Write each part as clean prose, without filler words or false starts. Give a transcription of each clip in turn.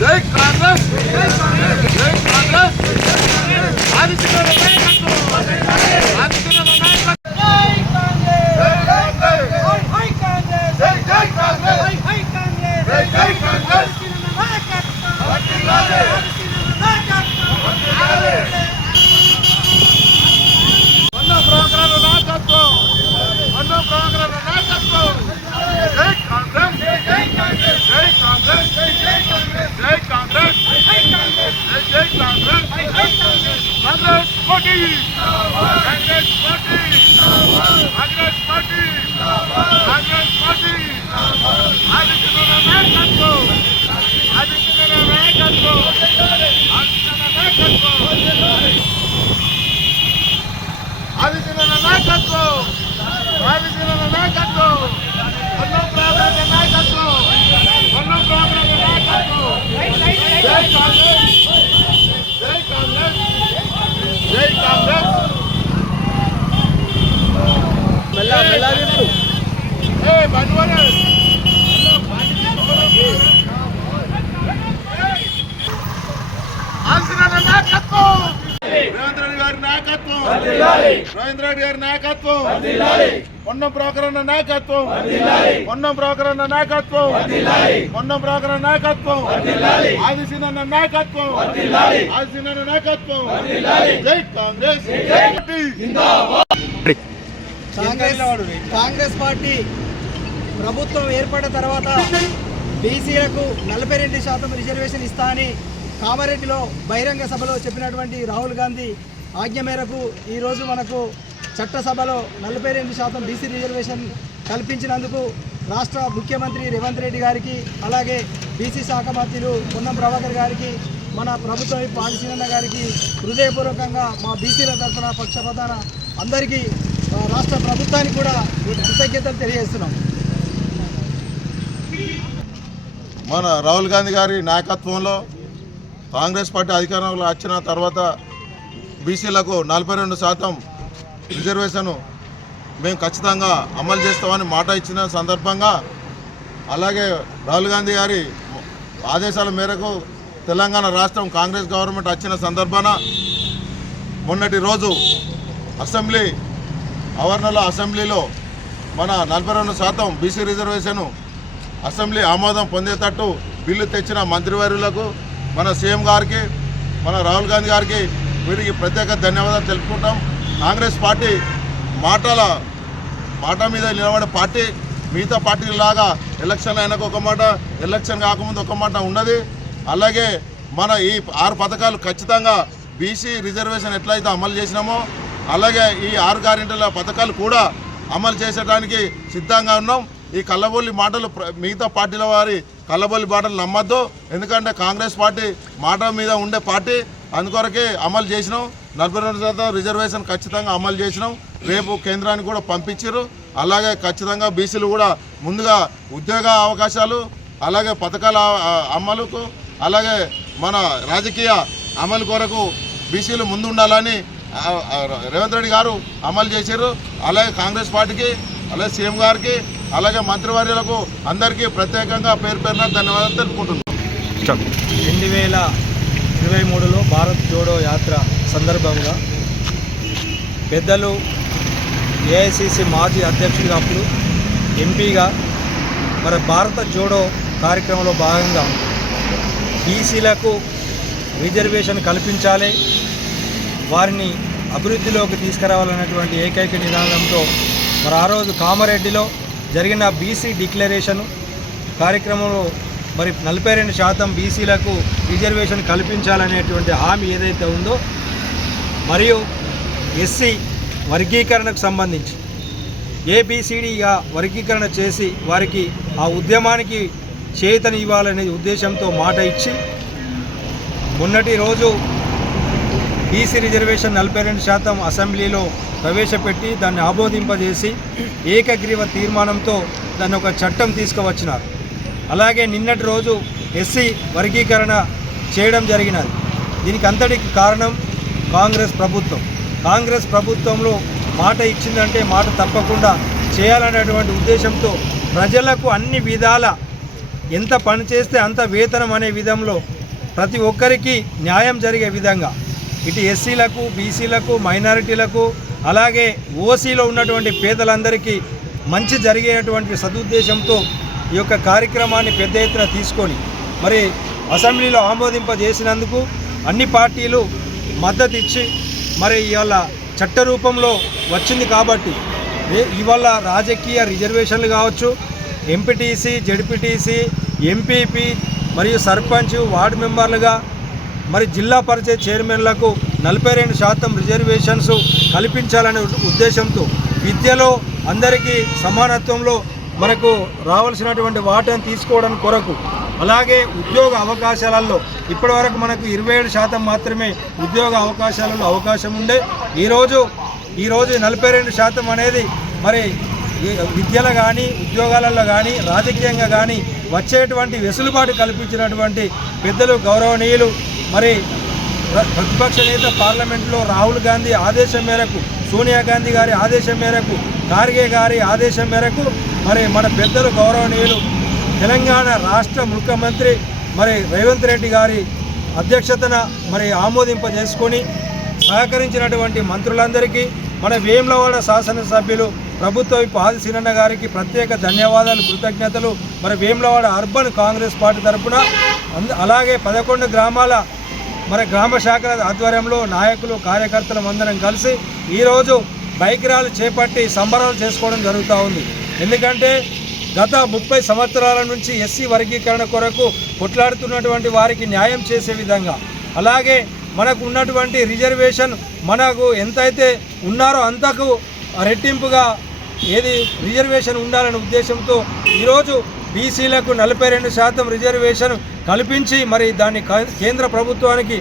జై కాంగ్రెస్ జై కాంగ్రెస్ ఆదిత్యనాథ్ రవీంద్ర రెడ్డి గారి నాయకత్వం, పొన్నం ప్రభాకర్ అన్న నాయకత్వం, పొన్నం ప్రభాకర్ అన్న నాయకత్వం, పొన్నం ప్రభాకర్ అన్న నాయకత్వం, ఆదిశీనన్న నాయకత్వం, ఆదిశీనన్న నాయకత్వం. జై కాంగ్రెస్. కాంగ్రెస్ పార్టీ ప్రభుత్వం ఏర్పడిన తర్వాత బీసీలకు 42% రిజర్వేషన్ ఇస్తా అని కామారెడ్డిలో బహిరంగ సభలో చెప్పినటువంటి రాహుల్ గాంధీ ఆజ్ఞ మేరకు ఈరోజు మనకు చట్టసభలో 42% బీసీ రిజర్వేషన్ కల్పించినందుకు రాష్ట్ర ముఖ్యమంత్రి రేవంత్ రెడ్డి గారికి, అలాగే బీసీ శాఖ మంత్రులు పొన్నం ప్రభాకర్ గారికి, మన ప్రభుత్వం ఆదిశీనన్న గారికి హృదయపూర్వకంగా మా బీసీల తరఫున పక్షపాతాన అందరికీ రాష్ట్ర ప్రభుత్వానికి కూడా కృతజ్ఞతలు తెలియజేస్తున్నాం. మన రాహుల్ గాంధీ గారి నాయకత్వంలో కాంగ్రెస్ పార్టీ అధికారంలో వచ్చిన తర్వాత బీసీలకు 42% రిజర్వేషన్ మేము ఖచ్చితంగా అమలు చేస్తామని మాట ఇచ్చిన సందర్భంగా, అలాగే రాహుల్ గాంధీ గారి ఆదేశాల మేరకు తెలంగాణ రాష్ట్రం కాంగ్రెస్ గవర్నమెంట్ వచ్చిన సందర్భాన మొన్నటి రోజు అసెంబ్లీ ఆవరణలో అసెంబ్లీలో మన 42% బీసీ రిజర్వేషన్ అసెంబ్లీ ఆమోదం పొందేటట్టు బిల్లు తెచ్చిన మంత్రివర్యులకు, మన సీఎం గారికి, మన రాహుల్ గాంధీ గారికి వీరికి ప్రత్యేక ధన్యవాదాలు తెలుపుకుంటాం. కాంగ్రెస్ పార్టీ మాట మీద నిలబడే పార్టీ. మిగతా పార్టీలాగా ఎలక్షన్ అయినాక ఒక మాట, ఎలక్షన్ కాకముందు ఒక మాట ఉన్నది. అలాగే మన ఈ 6 పథకాలు ఖచ్చితంగా బీసీ రిజర్వేషన్ ఎట్లయితే అమలు చేసినామో అలాగే ఈ 6 గ్యారెంటీల పథకాలు కూడా అమలు చేసేటానికి సిద్ధంగా ఉన్నాం. ఈ కల్లబొల్లి మాటలు మిగతా పార్టీల వారి కల్లబొల్లి మాటలు నమ్మద్దు. ఎందుకంటే కాంగ్రెస్ పార్టీ మాట మీద ఉండే పార్టీ. అందుకొరకే అమలు చేసినాం. 42% రిజర్వేషన్ ఖచ్చితంగా అమలు చేసినాం. రేపు కేంద్రానికి కూడా పంపించారు. అలాగే ఖచ్చితంగా బీసీలు కూడా ముందుగా ఉద్యోగ అవకాశాలు, అలాగే పథకాల అమలుకు, అలాగే మన రాజకీయ అమలు కొరకు బీసీలు ముందు ఉండాలని రేవంత్ రెడ్డి గారు అమలు చేశారు. అలాగే కాంగ్రెస్ పార్టీకి, అలాగే సీఎం గారికి, అలాగే మంత్రివర్యులకు అందరికీ ప్రత్యేకంగా పేరు పేరున ధన్యవాదాలు తెలుపుకుంటున్నాం. 2023లో భారత్ జోడో యాత్ర సందర్భంగా పెద్దలు ఏఐసిసి మాజీ అధ్యక్షుడిగా, అప్పుడు ఎంపీగా మరి భారత జోడో కార్యక్రమంలో భాగంగా బీసీలకు రిజర్వేషన్ కల్పించాలి, వారిని అభివృద్ధిలోకి తీసుకురావాలన్నటువంటి ఏకైక నినాదంతో మరి ఆ రోజు కామారెడ్డిలో జరిగిన బీసీ డిక్లరేషన్ కార్యక్రమంలో మరి 42% బీసీలకు రిజర్వేషన్ కల్పించాలనేటువంటి హామీ ఏదైతే ఉందో, మరియు ఎస్సీ వర్గీకరణకు సంబంధించి ఏబిసిడిగా వర్గీకరణ చేసి వారికి ఆ ఉద్యమానికి చేతని ఇవ్వాలనే ఉద్దేశంతో మాట ఇచ్చి మొన్నటి రోజు బీసీ రిజర్వేషన్ 42% అసెంబ్లీలో ప్రవేశపెట్టి దాన్ని ఆమోదింపజేసి ఏకగ్రీవ తీర్మానంతో దాన్ని ఒక చట్టం తీసుకువచ్చినారు. అలాగే నిన్నటి రోజు ఎస్సీ వర్గీకరణ చేయడం జరిగినది. దీనికి అంతటికి కారణం కాంగ్రెస్ ప్రభుత్వం. కాంగ్రెస్ ప్రభుత్వంలో మాట ఇచ్చిందంటే మాట తప్పకుండా చేయాలనేటువంటి ఉద్దేశంతో ప్రజలకు అన్ని విధాల ఎంత పని చేస్తే అంత వేతనం అనే విధంలో ప్రతి ఒక్కరికి న్యాయం జరిగే విధంగా ఇటు ఎస్సీలకు, బీసీలకు, మైనారిటీలకు, అలాగే ఓసీలో ఉన్నటువంటి పేదలందరికీ మంచి జరిగేటువంటి సదుద్దేశంతో ఈ యొక్క కార్యక్రమాన్ని పెద్ద ఎత్తున తీసుకొని మరి అసెంబ్లీలో ఆమోదింపజేసినందుకు అన్ని పార్టీలు మద్దతు ఇచ్చి మరి ఇవాళ చట్ట రూపంలో వచ్చింది కాబట్టి ఇవాళ రాజకీయ రిజర్వేషన్లు కావచ్చు, ఎంపీటీసీ, జెడ్పీటీసీ, ఎంపీపీ మరియు సర్పంచ్, వార్డు మెంబర్లుగా మరి జిల్లా పరిషత్ చైర్మన్లకు 42% రిజర్వేషన్స్ కల్పించాలనే ఉద్దేశంతో విద్యలో అందరికీ సమానత్వంలో మనకు రావాల్సినటువంటి వాటాను తీసుకోవడం కొరకు, అలాగే ఉద్యోగ అవకాశాలలో ఇప్పటివరకు మనకు 27% మాత్రమే ఉద్యోగ అవకాశాలలో అవకాశం ఉండే ఈరోజు 42% అనేది మరి విద్యలో కానీ, ఉద్యోగాలలో కానీ, రాజకీయంగా కానీ వచ్చేటువంటి వెసులుబాటు కల్పించినటువంటి పెద్దలు గౌరవనీయులు మరి ప్రతిపక్ష నేత పార్లమెంట్లో రాహుల్ గాంధీ ఆదేశం మేరకు, సోనియా గాంధీ గారి ఆదేశం మేరకు, ఖార్గే గారి ఆదేశం మేరకు మరి మన పెద్దలు గౌరవనీయులు తెలంగాణ రాష్ట్ర ముఖ్యమంత్రి మరి రేవంత్ రెడ్డి గారి అధ్యక్షతన మరి ఆమోదింపజేసుకొని సహకరించినటువంటి మంత్రులందరికీ, మన వేములవాడ శాసనసభ్యులు ప్రభుత్వ విప్ ఆది సినన్న గారికి ప్రత్యేక ధన్యవాదాలు, కృతజ్ఞతలు. మరి వేములవాడ అర్బన్ కాంగ్రెస్ పార్టీ తరఫున అలాగే 11 గ్రామాల మరి గ్రామ శాఖల ఆధ్వర్యంలో నాయకులు, కార్యకర్తలు అందరం కలిసి ఈరోజు బైక్ ర్యాలీ చేపట్టి సంబరాలు చేసుకోవడం జరుగుతూ ఉంది. ఎందుకంటే గత 30 సంవత్సరాల నుంచి ఎస్సీ వర్గీకరణ కొరకు కొట్లాడుతున్నటువంటి వారికి న్యాయం చేసే విధంగా, అలాగే మనకు ఉన్నటువంటి రిజర్వేషన్ మనకు ఎంతైతే ఉన్నారో అంతకు రెట్టింపుగా రిజర్వేషన్ ఉండాలనే ఉద్దేశంతో ఈరోజు బీసీలకు 42% రిజర్వేషన్ కల్పించి మరి దాన్ని కేంద్ర ప్రభుత్వానికి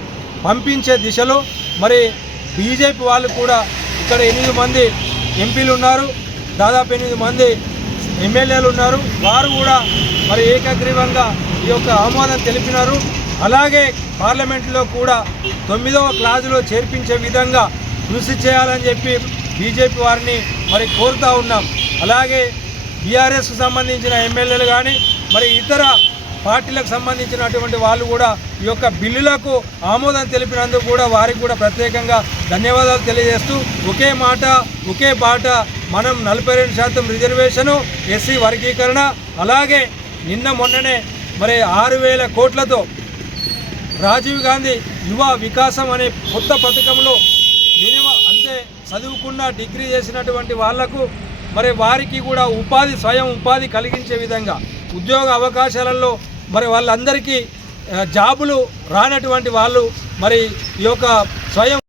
పంపించే దిశలో మరి బీజేపీ వాళ్ళు కూడా ఇక్కడ 8 మంది ఎంపీలు ఉన్నారు, దాదాపు 8 మంది ఎమ్మెల్యేలు ఉన్నారు. వారు కూడా మరి ఏకగ్రీవంగా ఈ యొక్క ఆమోదం తెలిపినారు. అలాగే పార్లమెంట్లో కూడా 9వ క్లాజులో చేర్పించే విధంగా కృషి చేయాలని చెప్పి బీజేపీ వారిని మరి కోరుతూ ఉన్నాం. అలాగే బీఆర్ఎస్కు సంబంధించిన ఎమ్మెల్యేలు కానీ మరి ఇతర పార్టీలకు సంబంధించినటువంటి వాళ్ళు కూడా ఈ యొక్క బిల్లులకు ఆమోదం తెలిపినందుకు కూడా వారికి కూడా ప్రత్యేకంగా ధన్యవాదాలు తెలియజేస్తూ ఒకే మాట ఒకే బాట మనం 42% రిజర్వేషను, ఎస్సీ వర్గీకరణ, అలాగే మొన్ననే మరి 6,000 కోట్లతో రాజీవ్ గాంధీ యువ వికాసం అనే కొత్త పథకంలో మినిమం అంతే చదువుకున్న డిగ్రీ చేసినటువంటి వాళ్లకు మరి వారికి కూడా స్వయం ఉపాధి కలిగించే విధంగా ఉద్యోగ అవకాశాలలో మరి వాళ్ళందరికీ జాబులు రానటువంటి వాళ్ళు మరి ఈ యొక్క స్వయం